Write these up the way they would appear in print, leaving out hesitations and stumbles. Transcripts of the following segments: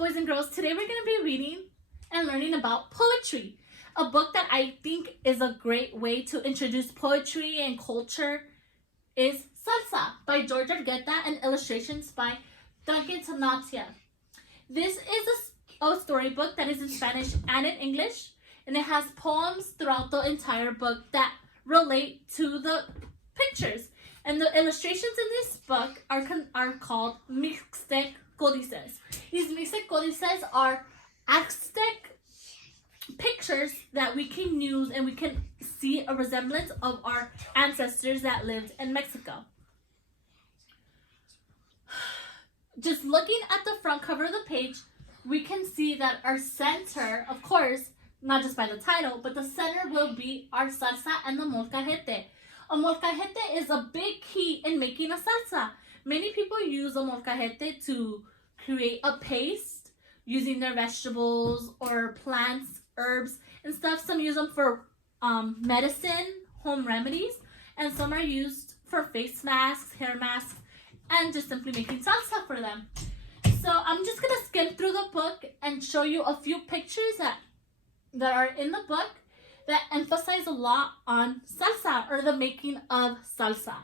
boys and girls. Today we're going to be reading and learning about poetry. A book that I think is a great way to introduce poetry and culture is Salsa by Jorge Argueta and illustrations by Duncan. This is a storybook that is in Spanish and in English, and it has poems throughout the entire book that relate to the pictures. And the illustrations in this book are called Mixtec Codices. These Mixtec Codices are Aztec pictures that we can use and we can see a resemblance of our ancestors that lived in Mexico. Just looking at the front cover of the page, we can see that our center, of course, not just by the title, but the center will be our salsa and the molcajete. A molcajete is a big key in making a salsa. Many people use a molcajete to create a paste using their vegetables or plants, herbs, and stuff. Some use them for medicine, home remedies, and some are used for face masks, hair masks, and just simply making salsa for them. So I'm just going to skim through the book and show you a few pictures that are in the book that emphasize a lot on salsa or the making of salsa.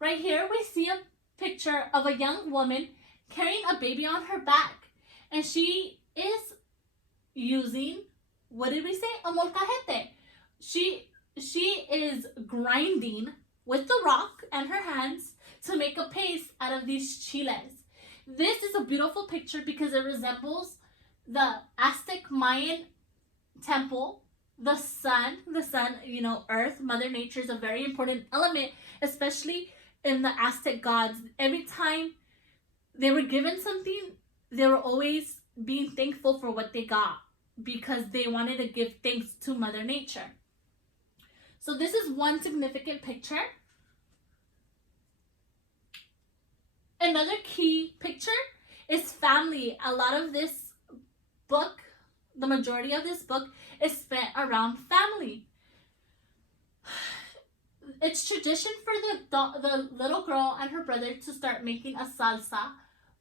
Right here we see a picture of a young woman carrying a baby on her back, and she is using, what did we say? A molcajete. She is grinding with the rock and her hands to make a paste out of these chiles. This is a beautiful picture because it resembles the Aztec Mayan temple, the sun, Earth, Mother Nature is a very important element, especially in the Aztec gods. Every time they were given something, they were always being thankful for what they got because they wanted to give thanks to Mother Nature. So this is one significant picture. Another key picture is family. A lot of this book, the majority of this book, is spent around family. It's tradition for the little girl and her brother to start making a salsa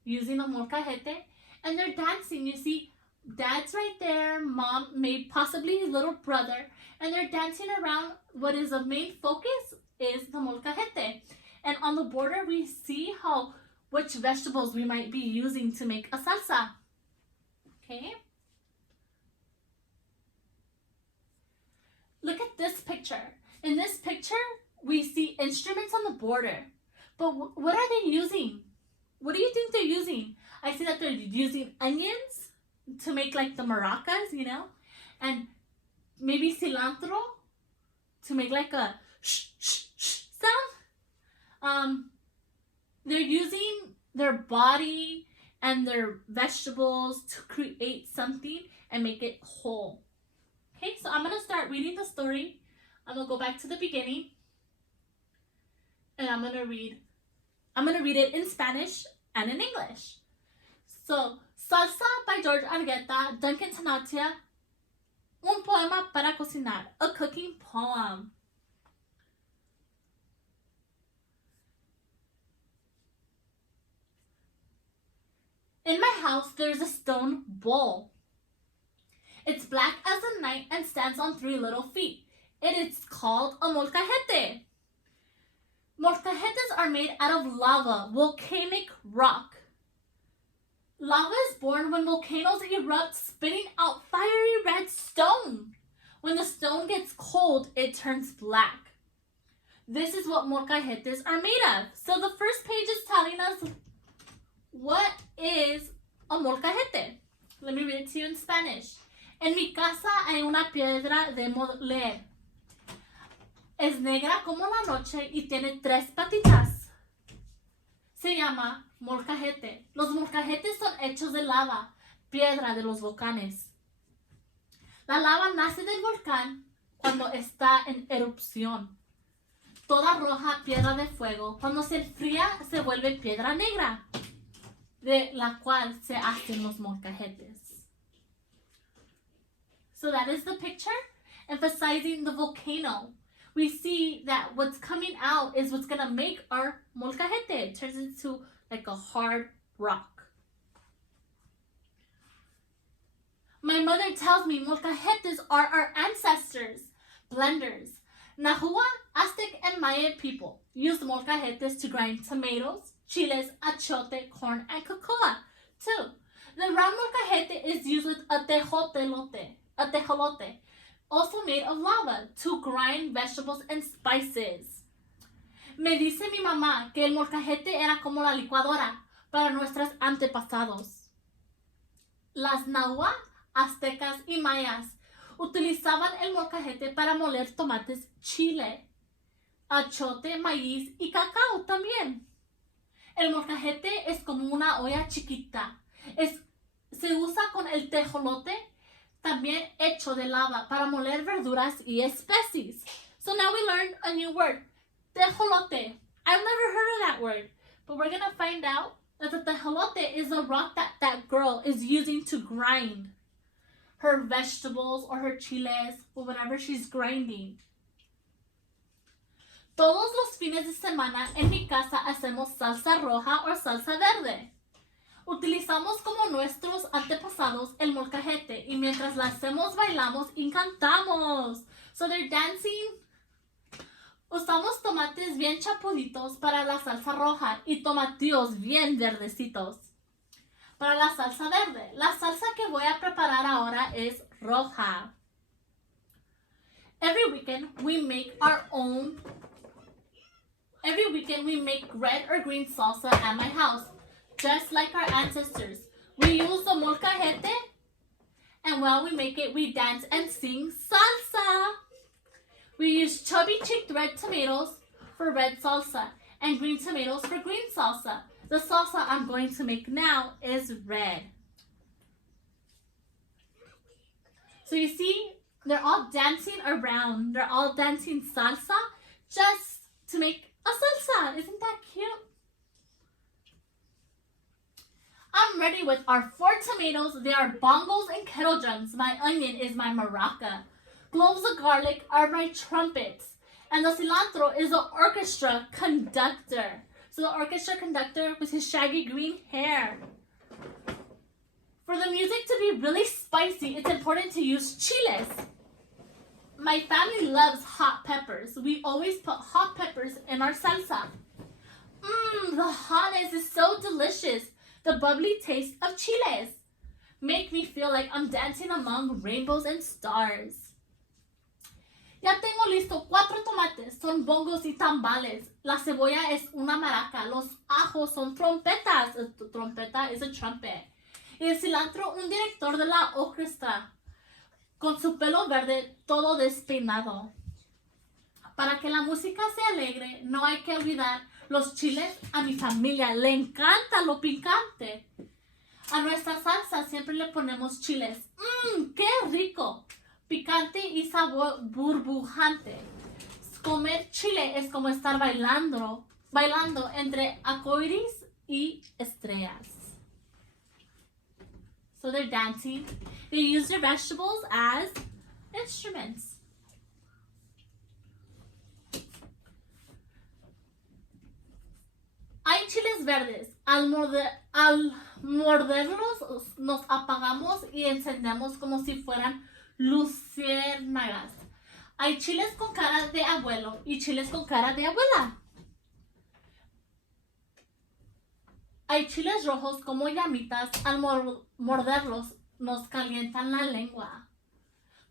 using a molcajete, and they're dancing. You see, dad's right there, mom, maybe possibly his little brother, and they're dancing around. What is the main focus is the molcajete. And on the border, we see which vegetables we might be using to make a salsa. Okay? Look at this picture. In this picture, we see instruments on the border. But what are they using? What do you think they're using? I see that they're using onions to make like the maracas, and maybe cilantro to make like a shh, shh, shh sound. They're using their body and their vegetables to create something and make it whole. Okay, so I'm going to start reading the story. I'm going to go back to the beginning. And I'm going to read it in Spanish and in English. So, Salsa by Jorge Argueta, Duncan, Tonatiuh, un poema para cocinar, a cooking poem. In my house, there's a stone bowl. It's black as the night and stands on 3 little feet. It is called a molcajete. Molcajetes are made out of lava, volcanic rock. Lava is born when volcanoes erupt, spitting out fiery red stone. When the stone gets cold, it turns black. This is what molcajetes are made of. So the first page is telling us what is a molcajete. Let me read it to you in Spanish. En mi casa hay una piedra de moler. Es negra como la noche y tiene 3 patitas. Se llama molcajete. Los molcajetes son hechos de lava, piedra de los volcanes. La lava nace del volcán cuando está en erupción. Toda roja, piedra de fuego. Cuando se enfría, se vuelve piedra negra, de la cual se hacen los molcajetes. So that is the picture, emphasizing the volcano. we see that what's coming out is what's gonna make our molcajete. It turns into like a hard rock. My mother tells me molcajetes are our ancestors, blenders. Nahua, Aztec, and Maya people used molcajetes to grind tomatoes, chiles, achote, corn, and cocoa, too. The round molcajete is used with a tejolote, also made of lava, to grind vegetables and spices. Me dice mi mamá que el molcajete era como la licuadora para nuestros antepasados. Las Nahua, aztecas y mayas utilizaban el molcajete para moler tomates, chile, achote, maíz y cacao también. El molcajete es como una olla chiquita. Se usa con el tejolote, también hecho de lava, para moler verduras y especies. So now we learned a new word, tejolote. I've never heard of that word, but we're going to find out that the tejolote is a rock that girl is using to grind her vegetables or her chiles or whatever she's grinding. Todos los fines de semana en mi casa hacemos salsa roja o salsa verde. Utilizamos como nuestros antepasados el molcajete y mientras la hacemos bailamos y cantamos. So they're dancing. Usamos tomates bien chapuditos para la salsa roja y tomatillos bien verdecitos para la salsa verde. La salsa que voy a preparar ahora es roja. Every weekend we make red or green salsa at my house, just like our ancestors. We use the molcajete, and while we make it, we dance and sing salsa. We use chubby cheeked red tomatoes for red salsa and green tomatoes for green salsa. The salsa I'm going to make now is red. So you see, they're all dancing around. They're all dancing salsa just to make a salsa. Isn't that cute? I'm ready with our 4 tomatoes. They are bongos and kettle drums. My onion is my maraca. Cloves of garlic are my trumpets. And the cilantro is the orchestra conductor. So the orchestra conductor with his shaggy green hair. For the music to be really spicy, it's important to use chiles. My family loves hot peppers. We always put hot peppers in our salsa. The hotness is so delicious. The bubbly taste of chiles make me feel like I'm dancing among rainbows and stars. Ya tengo listo 4 tomates, son bongos y tambales. La cebolla es una maraca. Los ajos son trompetas. A trompeta is a trumpet. Y el cilantro, un director de la orquesta, con su pelo verde todo despeinado. Para que la música sea alegre, no hay que olvidar los chiles. A mi familia le encanta lo picante. A nuestra salsa siempre le ponemos chiles. ¡Qué rico! Picante y sabor burbujante. Comer chile es como estar bailando entre arcoíris y estrellas. So they're dancing. They use their vegetables as instruments. Hay chiles verdes. Al morderlos nos apagamos y encendemos como si fueran luciérnagas. Hay chiles con cara de abuelo y chiles con cara de abuela. Hay chiles rojos como llamitas. Al morderlos nos calientan la lengua.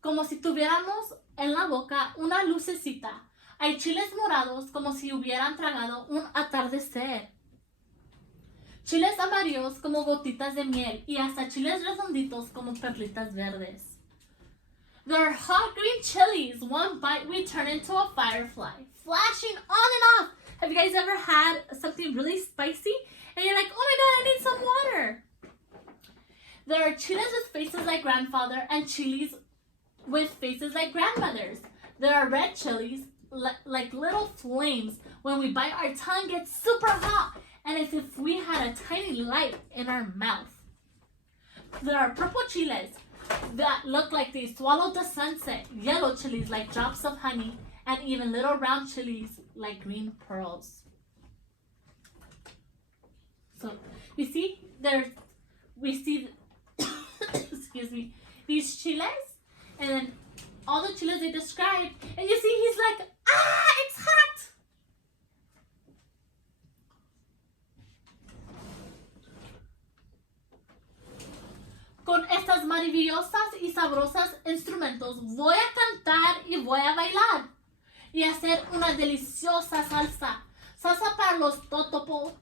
Como si tuviéramos en la boca una lucecita. Hay chiles morados como si hubieran tragado un atardecer. Chiles amarillos como gotitas de miel y hasta chiles redonditos como perlitas verdes. There are hot green chilies. One bite we turn into a firefly, flashing on and off. Have you guys ever had something really spicy and you're like, oh my god, I need some water? There are chiles with faces like grandfather and chilies with faces like grandmothers. There are red chilies like little flames. When we bite, our tongue gets super hot and it's as if we had a tiny light in our mouth. There are purple chiles that look like they swallowed the sunset. Yellow chilies like drops of honey. and even little round chilies like green pearls. So you see, excuse me, these chiles, and then all the chiles they describe, and you see he's like, it's hot. Con estas maravillosas y sabrosas instrumentos voy a cantar y voy a bailar y hacer una deliciosa salsa. Salsa para los totopos,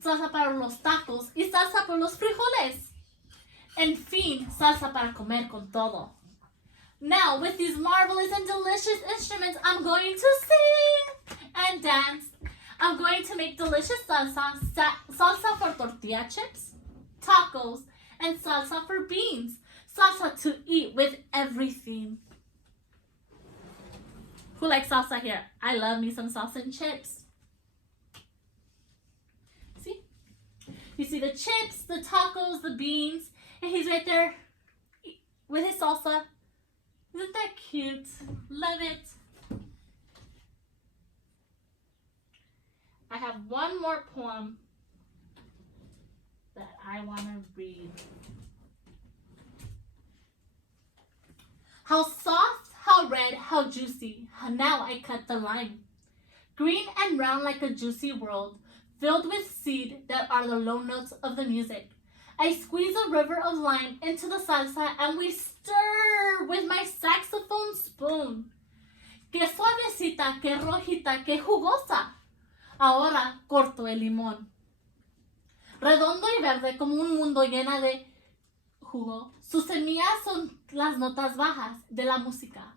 salsa para los tacos y salsa para los frijoles. En fin, salsa para comer con todo. Now, with these marvelous and delicious instruments, I'm going to sing and dance. I'm going to make delicious salsa, salsa for tortilla chips, tacos, and salsa for beans. Salsa to eat with everything. Who likes salsa here? I love me some salsa and chips. See? You see the chips, the tacos, the beans, and he's right there with his salsa. Isn't that cute? Love it. I have one more poem that I want to read. How soft, how red, how juicy, how now I cut the lime. Green and round like a juicy world, filled with seed that are the low notes of the music. I squeeze a river of lime into the salsa and we stir with my saxophone spoon. Que suavecita, que rojita, que jugosa. Ahora corto el limón. Redondo y verde como un mundo llena de jugo. Sus semillas son las notas bajas de la música.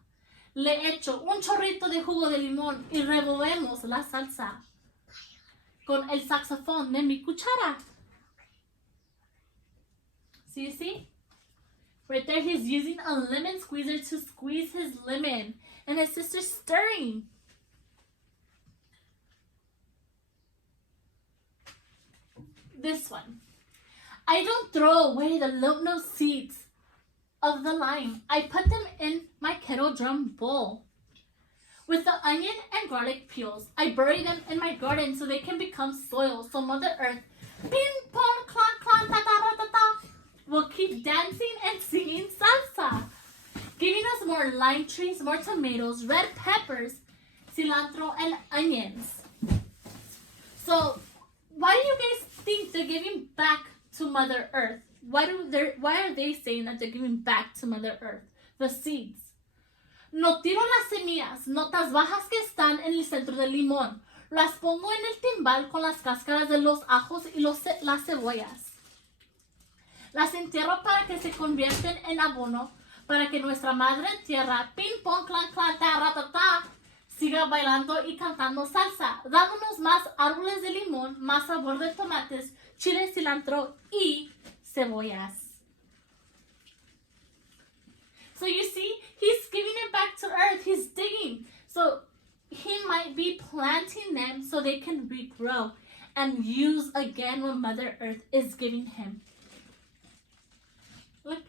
Le echo un chorrito de jugo de limón y revolvemos la salsa con el saxofón de mi cuchara. So you see? Right there he's using a lemon squeezer to squeeze his lemon. And his sister's stirring. This one. I don't throw away the low note seeds of the lime. I put them in my kettle drum bowl. With the onion and garlic peels, I bury them in my garden so they can become soil. So Mother Earth, ping pong, clon, clon, ta ta ta ta ta, will keep dancing and singing salsa, giving us more lime trees, more tomatoes, red peppers, cilantro, and onions. So why do you guys think they're giving back to Mother Earth? Why are they saying that they're giving back to Mother Earth? The seeds. No tiro las semillas, notas bajas que están en el centro del limón. Las pongo en el timbal con las cáscaras de los ajos y las cebollas. Las entierro para que se convierten en abono, para que nuestra madre tierra, ping pong, clan, clan, ta, ratata, siga bailando y cantando salsa, dándonos más árboles de limón, más sabor de tomates, chile, cilantro y cebollas. So you see, he's giving it back to earth. He's digging. So he might be planting them so they can regrow and use again what Mother Earth is giving him. Look,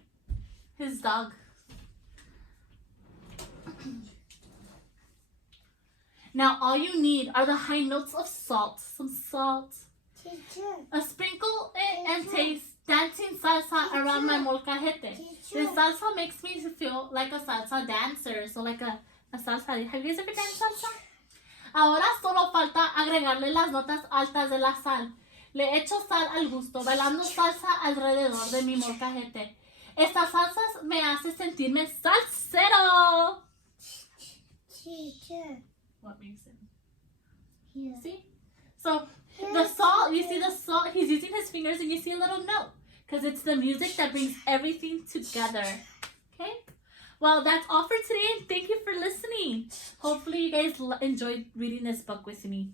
his dog. Now all you need are the high notes of salt. Some salt. A sprinkle it and taste dancing salsa around my molcajete. The salsa makes me feel like a salsa dancer. So like a salsa. Have you guys ever danced salsa? Ahora solo falta agregarle las notas altas de la sal. Le echo sal al gusto, bailando salsa alrededor de mi molcajete. Estas salsas me hacen sentirme salsero. What makes it? Yeah. See? So the salt, you see the salt, he's using his fingers and you see a little note. Because it's the music that brings everything together. Okay? Well, that's all for today and thank you for listening. Hopefully you guys enjoyed reading this book with me.